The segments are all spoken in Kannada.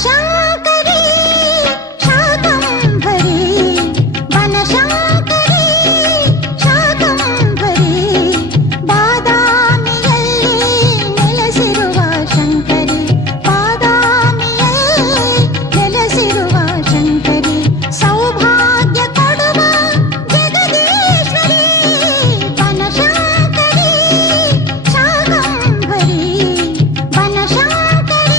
ಬನಶಂಕರಿ ಶಾಕಂಭರಿ ಬನಶಂಕರಿ ಶಾಕಂಭರಿ ಬಾದಾಮಿಯಲ್ಲಿ ನೆಲೆಸಿರುವ ಶಂಕರಿ ಬಾದಾಮಿಯಲ್ಲಿ ನೆಲೆಸಿರುವ ಶಂಕರಿ ಸೌಭಾಗ್ಯ ಕೊಡುವ ಜಗದೀಶ್ವರಿ ಬನಶಂಕರಿ ಶಾಕಂಭರಿ ಬನಶಂಕರಿ.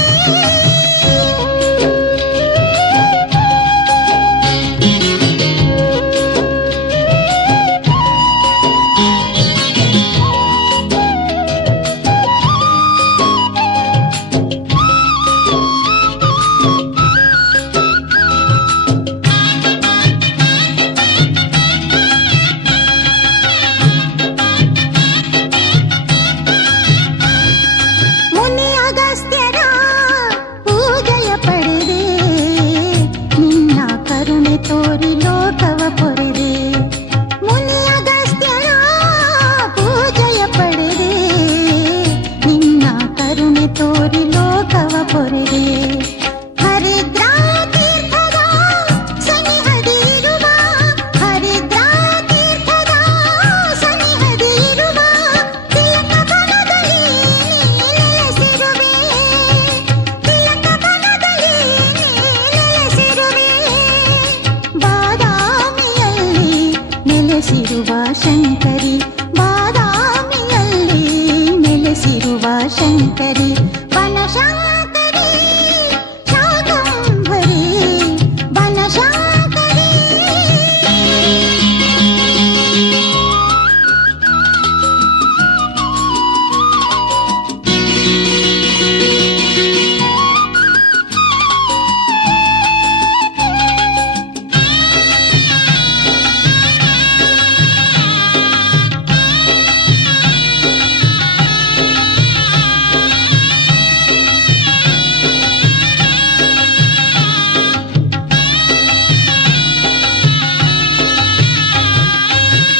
ಮುನಿ ಅಗಸ್ತ್ಯರ ಪೂಜೆಯ ಪಡೆದೆ ನಿನ್ನ ಕರುಣೆ ತೋರಿ ಲೋಕವ ಪೊರೆದೆ ಮುನಿ ಅಗಸ್ತ್ಯರ ಪೂಜೆಯ ಪಡೆದೆ ನಿನ್ನ ಕರುಣೆ ತೋರಿ ಲೋಕವ ಪೊರೆದೆ ಹರಿದ್ರಾ ತೀರ್ಥದ ಸನಿಹದಿರುವ ಹರಿದ್ರಾ ತೀರ್ಥದ ಸನಿಹದಿರುವ ತಿಲಕವನದಲ್ಲಿ ನೆಲೆಸಿರುವೆ ತಿಲಕವನದಲ್ಲಿ ನೆಲೆಸಿರುವೆ ಬಾದಾಮಿಯಲ್ಲಿ ನೆಲೆಸಿರುವ ಶಂಕರಿ ಬಾದಾಮಿಯಲ್ಲಿ ನೆಲೆಸಿರುವ ಶಂಕರಿ ಬನಶಂಕರಿ ಶಾಕಂಭರಿ ಬನಶಂಕರಿ.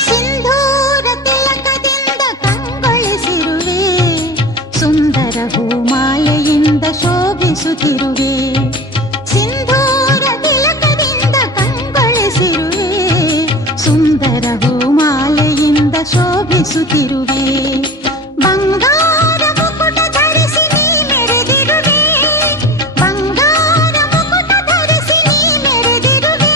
ಸಿಂಧೂರ ತಿಲಕದಿಂದ ಕಂಗೊಳಿಸಿರುವೆ ಸುಂದರ ಹೂಮಾಲೆಯಿಂದ ಶೋಭಿಸುತ್ತಿರುವೆ ಸಿಂಧೂರ ತಿಲಕದಿಂದ ಕಂಗೊಳಿಸಿರುವೆ ಸುಂದರ ಹೂಮಾಲೆಯಿಂದ ಶೋಭಿಸುತ್ತಿರುವೆ ಬಂಗಾರ ಮುಕುಟ ಧರಿಸಿ ನೀ ಮೆರೆದಿರುವೆ ಬಂಗಾರ ಮುಕುಟ ಧರಿಸಿ ನೀ ಮೆರೆದಿರುವೆ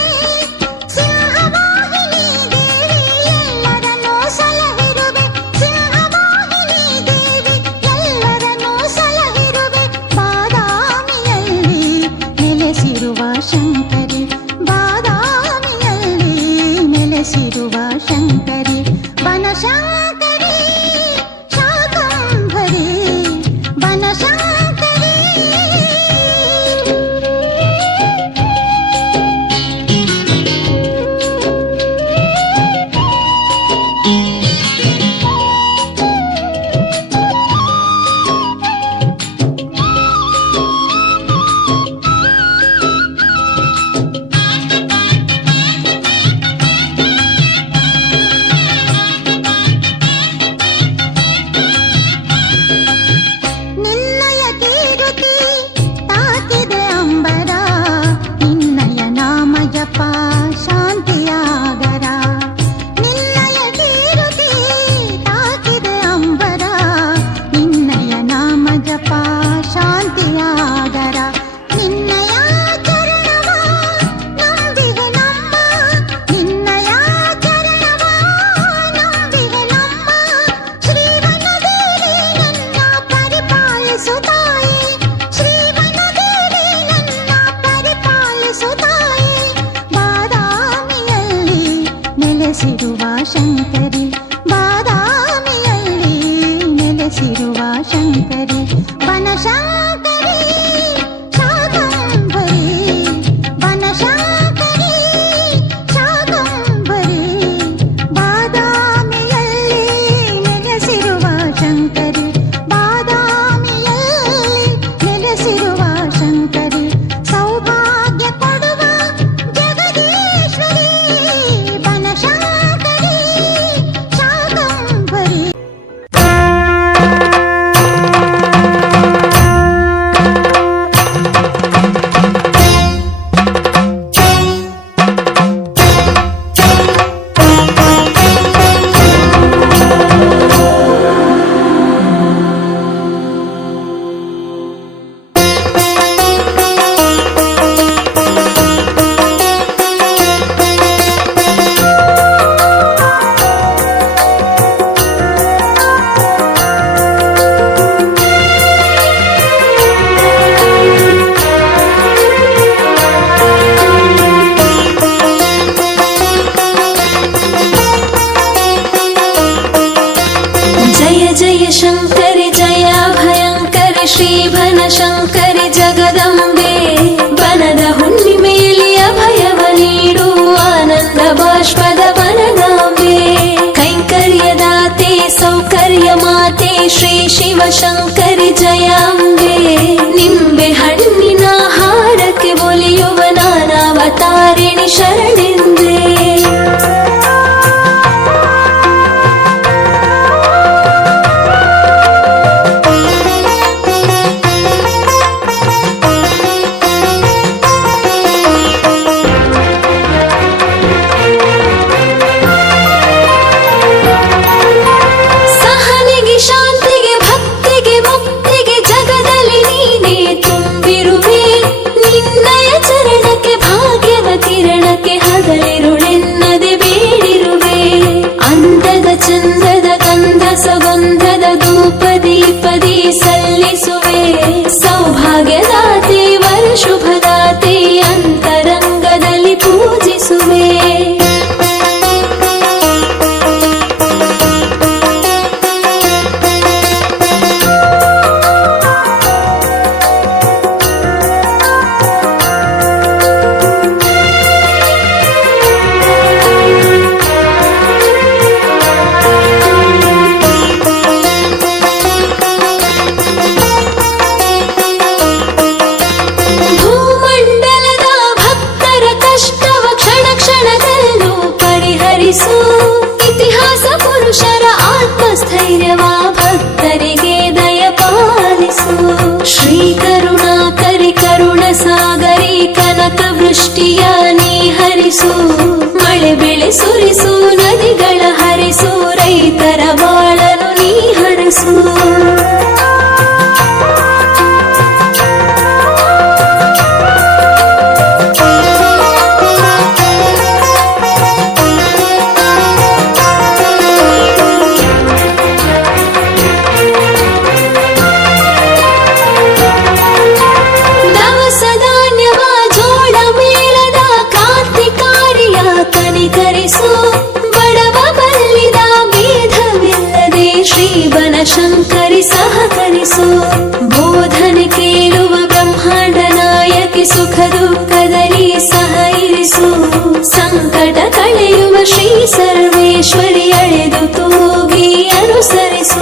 ಸಿಂಹವಾಹಿನಿ ದೇವಿ ಎಲ್ಲರನ್ನೂ ಸಲಹಿರುವೆ ಸಿಂಹವಾಹಿನಿ ದೇವಿ ಎಲ್ಲರನ್ನೂ ಸಲಹಿರುವೆ ಬಾದಾಮಿಯಲ್ಲಿ ನೆಲೆಸಿರುವ ಶಂಕರಿ ಬಾದಾಮಿಯಲ್ಲಿ ನೆಲೆಸಿರುವ ಶಂಕರಿ ಬನಶಂಕರಿ ಶಾಕಂಭರಿ ಬನಶಂಕರಿ. ಶಿವಶಂಕರಿ ಜಯಾಂಬೆ. ನಿಂಬೆ ಹಣ್ಣಿನ ಹಾರಕ್ಕೆ ಒಲಿಯುವ ನಾನಾವತಾರಿಣಿ ಶರಣೆಂದೆ. ಚಂದದ ಗಂಧ ಸುಗಂಧದ ಧೂಪ ದೀಪದಿ ಸಲ್ಲಿಸುವೆ. ಸೌಭಾಗ್ಯದಾತೆ ವರ ಶುಭದಾತೆ ಅಂತರಂಗದಲ್ಲಿ ಪೂಜಿಸುವೆ. ಇತಿಹಾಸ ಪುರುಷರ ಆತ್ಮಸ್ಥೈರ್ಯವ ಭಕ್ತರಿಗೆ ದಯ ಪಾಲಿಸು. ಶ್ರೀ ಕರುಣಾಕರಿ ಕರುಣ ಸಾಗರಿ ಕನಕ ವೃಷ್ಟಿಯ ನೀ ಹರಿಸು. ಮಳೆ ಬೆಳೆ ಸುರಿಸು ನದಿಗಳ ಹರಿಸು. ರೈತರ ಬಾಳನು ನೀ ಹರಸು. ಬಡವ ಬಲ್ಲಿದ ಭೇದವಿಲ್ಲದೆ ಶ್ರೀ ಬನಶಂಕರಿ ಸಹಕರಿಸು. ಬೋಧನೆ ಕೇಳುವ ಬ್ರಹ್ಮಾಂಡ ನಾಯಕಿ ಸುಖ ದುಃಖದಲ್ಲಿ ಸಹ ಇರಿಸು. ಸಂಕಟ ಕಳೆಯುವ ಶ್ರೀ ಸರ್ವೇಶ್ವರಿ ಅಳೆದು ತೂಗಿ ಅನುಸರಿಸು.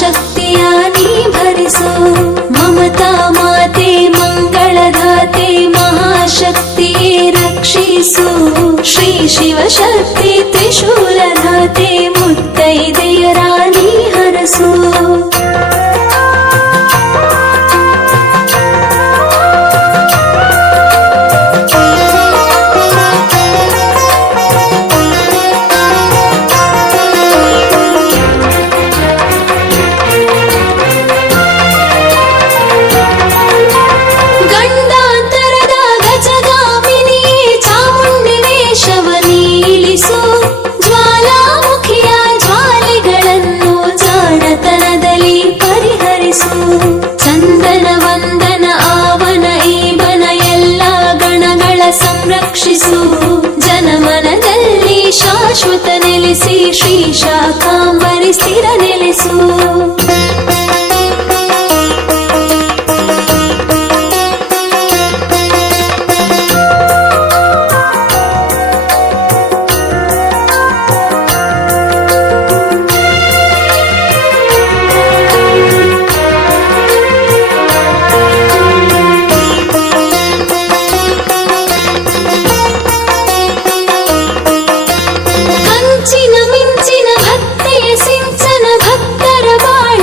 ಶಕ್ತಿಯ ನೀ ಭರಿಸು. ಮಮತಾ ಮಾತೆ ಮಂಗಳಧಾತೆ ಮಹಾಶಕ್ತಿಯೇ ರಕ್ಷಿಸು. ಶ್ರೀ ಶಿವಶಕ್ತಿ ತ್ರಿಶೂಲಧಾತೆ ಮುತ್ತೈದೆಯರ ನೀ ಹರಸು. ಚಂದನ ವಂದನ ಆವನ ಈವನ ಎಲ್ಲ ಗಣಗಳ ಸಂರಕ್ಷಿಸು. ಜನಮನದಲ್ಲಿ ಶಾಶ್ವತ ನೆಲೆಸಿ ಶ್ರೀ ಶಾಕಾಂಬರಿ ಸ್ಥಿರ ನೆಲೆಸು. ಮಿಂಚಿನ ಭಕ್ತಿಯ ಸಿಂಚನ ಭಕ್ತರ ಬಾಳ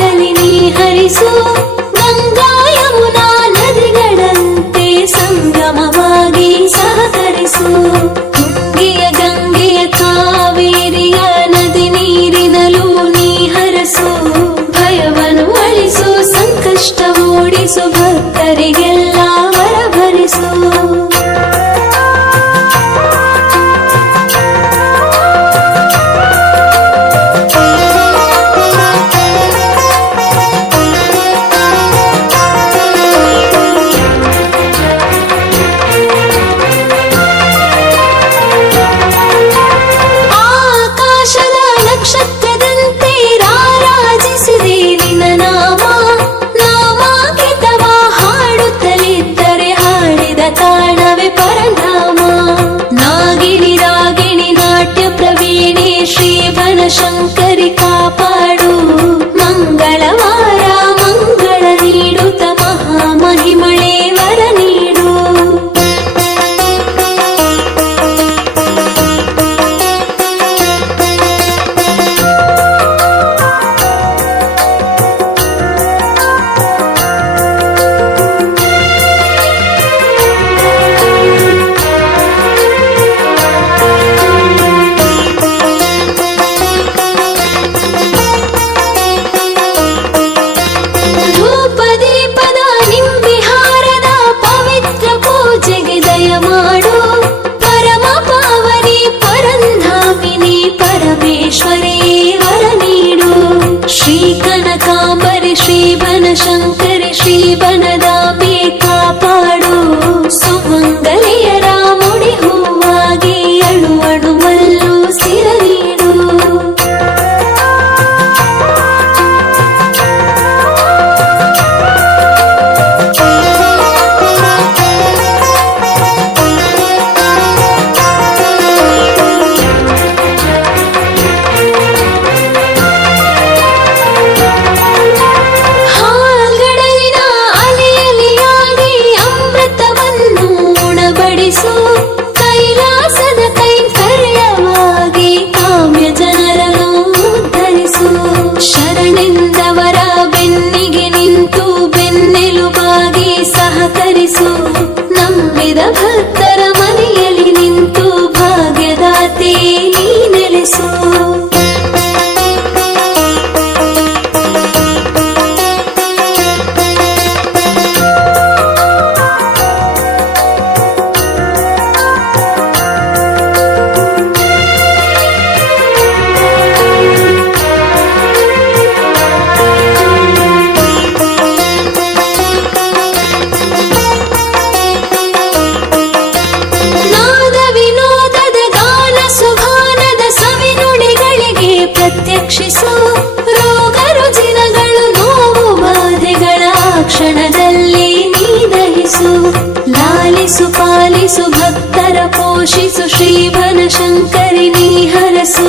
ರಕ್ಷಿಸು ಭಕ್ತರ ಪೋಷಿಸು ಶ್ರೀ ಬನಶಂಕರಿ ನೀ ಹರಸು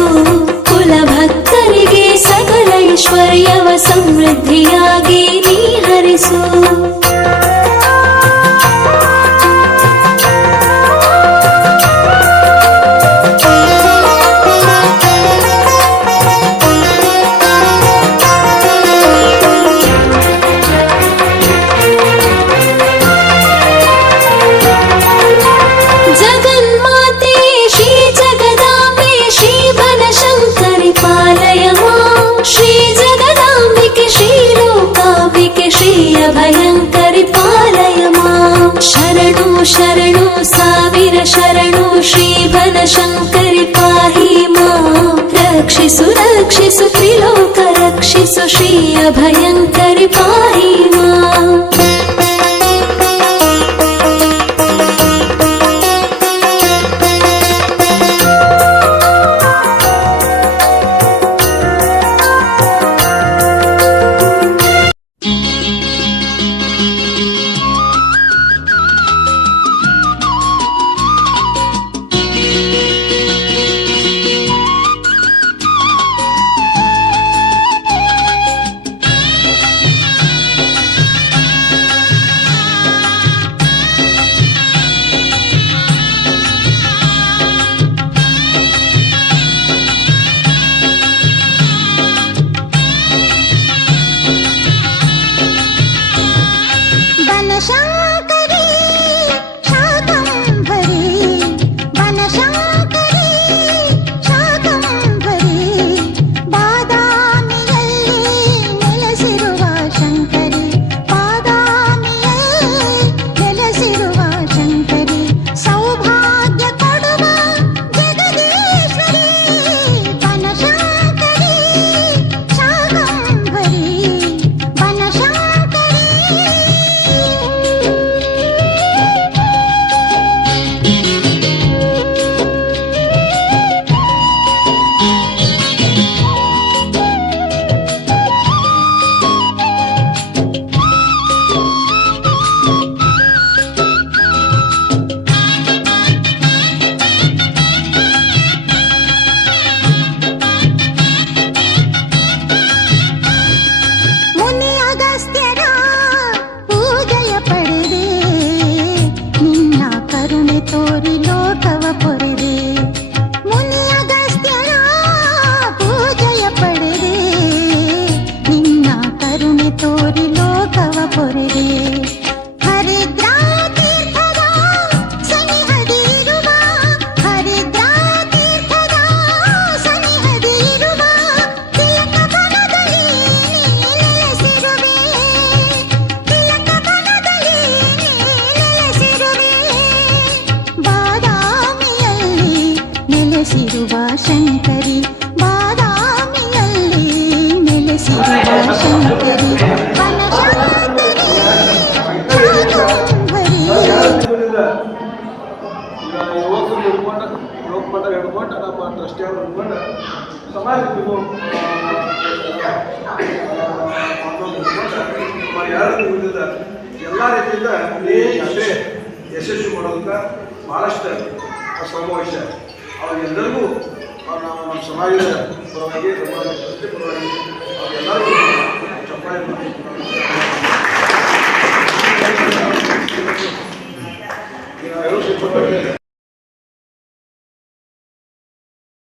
ಕುಲ ಭಕ್ತರಿಗೆ ಸಕಲ ಐಶ್ವರ್ಯವ ಸಮೃದ್ಧಿಯಾಗಿ ನೀ ಹರಿಸು ಭಯಂಕರಿ ಪಾಲಯ ಮಾಂ ಶರಣು ಶರಣು ಸಾವಿರ ಶರಣು ಶ್ರೀ ಬನಶಂಕರಿ ಪಾಹಿ ಮಾಂ ರಕ್ಷಿಸು ರಕ್ಷಿಸು ತ್ರಿಲೋಕ ರಕ್ಷಿಸು ಶ್ರೀ ಅಭಯಂಕರಿ ಪಾಹಿ ಮಾಂ ಬನಶಂಕರಿ ಶಾಕಂಭರಿ ಬನಶಂಕರಿ ಶಾಕಂಭರಿ ಬಾದಾಮಿಯಲ್ಲಿ ನೆಲೆಸಿರುವ ಶಂಕರಿ ಬಾದಾಮಿಯಲ್ಲಿ ನೆಲೆಸಿರುವ ಶಂಕರಿ ಸೌಭಾಗ್ಯ ಕೊಡುವ ಜಗದೀಶ್ವರಿ ಬನಶಂಕರಿ ಶಾಕಂಭರಿ ಬನಶಂಕರಿ ಮುನಿ ಅಗಸ್ತ್ಯರ ಪೂಜೆಯ ಪಡೆದೆ ನಿನ್ನ ಕರುಣೆ ತೋರಿ ಲೋಕವ ಪೊರೆದೆ ಮುನಿ ಅಗಸ್ತ್ಯರ ಪೂಜೆಯ ಪಡೆದೆ ನಿನ್ನ ಕರುಣೆ ತೋರಿ ಲೋಕವ ಪೊರೆದೆ ಹರಿದ್ರಾ ತೀರ್ಥದ ಸನಿಹದಿರುವ ಹರಿದ್ರಾ ತೀರ್ಥದ ಸನಿಹದಿರುವ ತಿಲಕ ಬನದಲ್ಲಿ ನೆಲೆಸಿರುವೆ ತಿಲಕ ಬನದಲ್ಲಿ ನೆಲೆಸಿರುವೆ ಬಾದಾಮಿಯಲ್ಲಿ ನೆಲೆಸಿರುವ ಶಂಕರಿ ಬಾದಾಮಿಯಲ್ಲಿ ನೆಲೆಸಿರುವ ಶಂಕರಿ ಬನಶಂಕರಿ ಶಾಕಂಭರಿ ಯುವಕರು ಹಿಡ್ಕೊಂಡು ಲೋಕಮಟ್ಟ ಹಿಡ್ಕೊಂಡು ನಮ್ಮ ಟ್ರಸ್ಟಿಯವರು ಹಿಡ್ಕೊಂಡು ಸಮಾಜಕ್ಕೆ ಯಾರು ಉಳಿದ ಎಲ್ಲ ರೀತಿಯಿಂದ ಈ ಯಾತ್ರೆ ಯಶಸ್ವಿ ಮಾಡೋದಕ್ಕೆ ಭಾಳಷ್ಟು ಸಮಾವೇಶ ಅವ್ರಿಗೆಲ್ಲರಿಗೂ ನಾವು ನಮ್ಮ ಸಮಾಜದ ಪರವಾಗಿ ಸಮಾಜದ ಟ್ರಸ್ಟಿ ಪರವಾಗಿ ಅವ್ರಿಗೆಲ್ಲರಿಗೂ